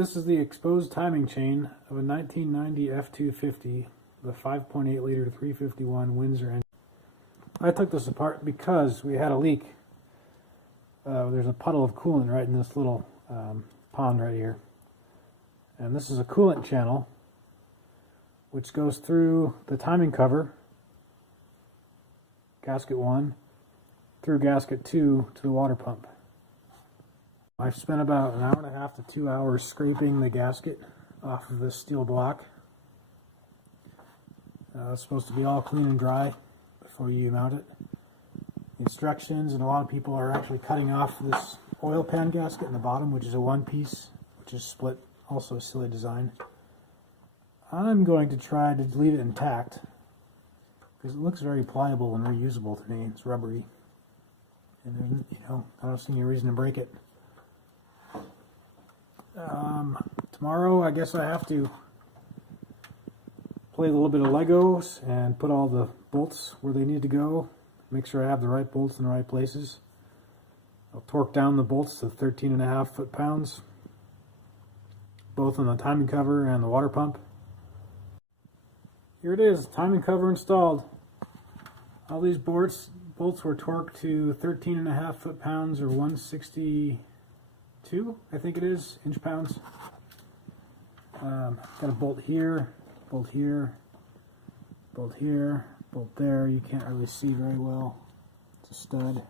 This is the exposed timing chain of a 1990 F-250 with a 5.8 liter 351 Windsor engine. I took this apart because we had a leak. There's a puddle of coolant right in this little pond right here. And this is a coolant channel which goes through the timing cover, gasket 1, through gasket 2 to the water pump. I've spent about an hour and a half to 2 hours scraping the gasket off of this steel block. It's supposed to be all clean and dry before you mount it. Instructions, and a lot of people are actually cutting off this oil pan gasket in the bottom, which is a one piece, which is split, also a silly design. I'm going to try to leave it intact because it looks very pliable and reusable to me. It's rubbery, and I don't see any reason to break it. Tomorrow I guess I have to play a little bit of Legos and put all the bolts where they need to go. Make sure I have the right bolts in the right places. I'll torque down the bolts to 13.5 foot-pounds, both on the timing cover and the water pump. Here it is, timing cover installed. All these bolts were torqued to 13.5 foot-pounds, or 162, I think it is, inch-pounds. Got a bolt here, bolt here, bolt here, bolt there. You can't really see very well. It's a stud.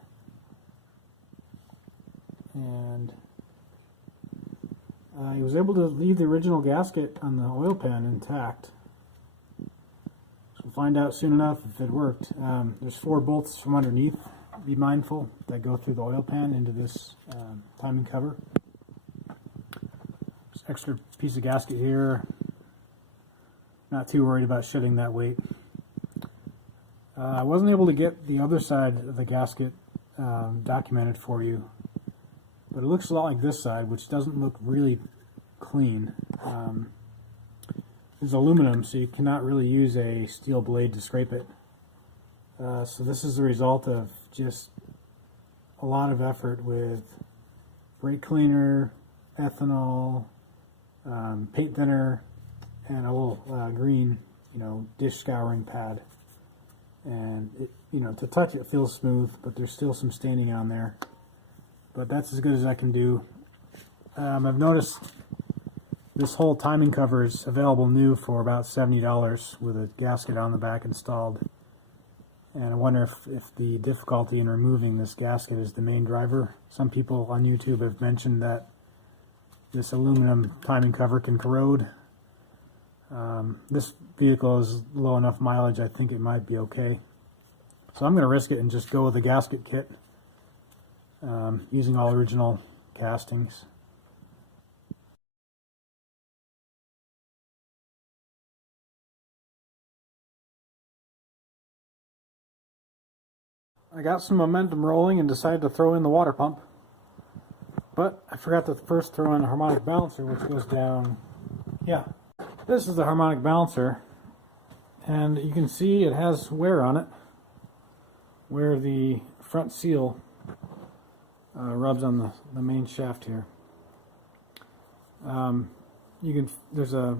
And I was able to leave the original gasket on the oil pan intact. So we'll find out soon enough if it worked. There's 4 bolts from underneath. Be mindful that go through the oil pan into this timing cover. There's an extra piece of gasket here. Not too worried about shedding that weight. I wasn't able to get the other side of the gasket documented for you, but it looks a lot like this side, which doesn't look really clean. It's aluminum, so you cannot really use a steel blade to scrape it. So this is the result of just a lot of effort with brake cleaner, ethanol, paint thinner, and a little green, dish scouring pad. And it, to touch it feels smooth, but there's still some staining on there. But that's as good as I can do. I've noticed this whole timing cover is available new for about $70 with a gasket on the back installed. And I wonder if the difficulty in removing this gasket is the main driver. Some people on YouTube have mentioned that this aluminum timing cover can corrode. This vehicle is low enough mileage, I think it might be okay. So I'm going to risk it and just go with the gasket kit, using all original castings. I got some momentum rolling and decided to throw in the water pump, but I forgot to first throw in a harmonic balancer, which goes down. Yeah, this is the harmonic balancer, and you can see it has wear on it where the front seal rubs on the main shaft here. There's a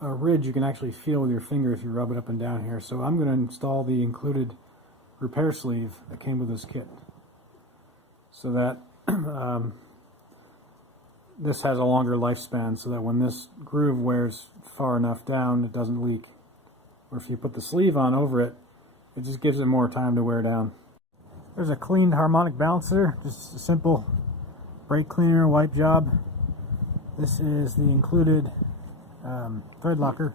ridge you can actually feel with your finger if you rub it up and down here. So I'm going to install the included repair sleeve that came with this kit, so that this has a longer lifespan, so that when this groove wears far enough down, it doesn't leak. Or if you put the sleeve on over it, it just gives it more time to wear down. There's a cleaned harmonic balancer, just a simple brake cleaner wipe job. This is the included thread locker.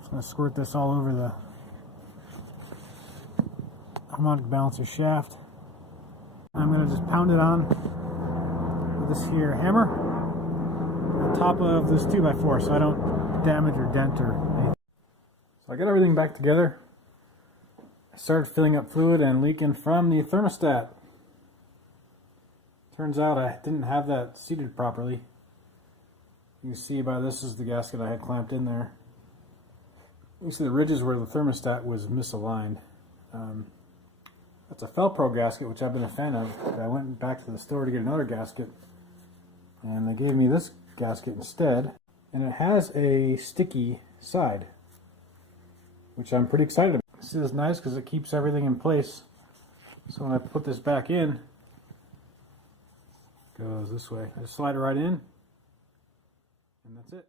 Just going to squirt this all over the harmonic balancer shaft. I'm going to just pound it on with this here hammer on top of this 2x4 so I don't damage or dent or anything. So I got everything back together. I started filling up fluid and leaking from the thermostat. Turns out I didn't have that seated properly. You can see by this is the gasket I had clamped in there. You can see the ridges where the thermostat was misaligned. That's a Felpro gasket, which I've been a fan of. I went back to the store to get another gasket. And they gave me this gasket instead, and it has a sticky side, which I'm pretty excited about. This is nice because it keeps everything in place. So when I put this back in, it goes this way. I just slide it right in, and that's it.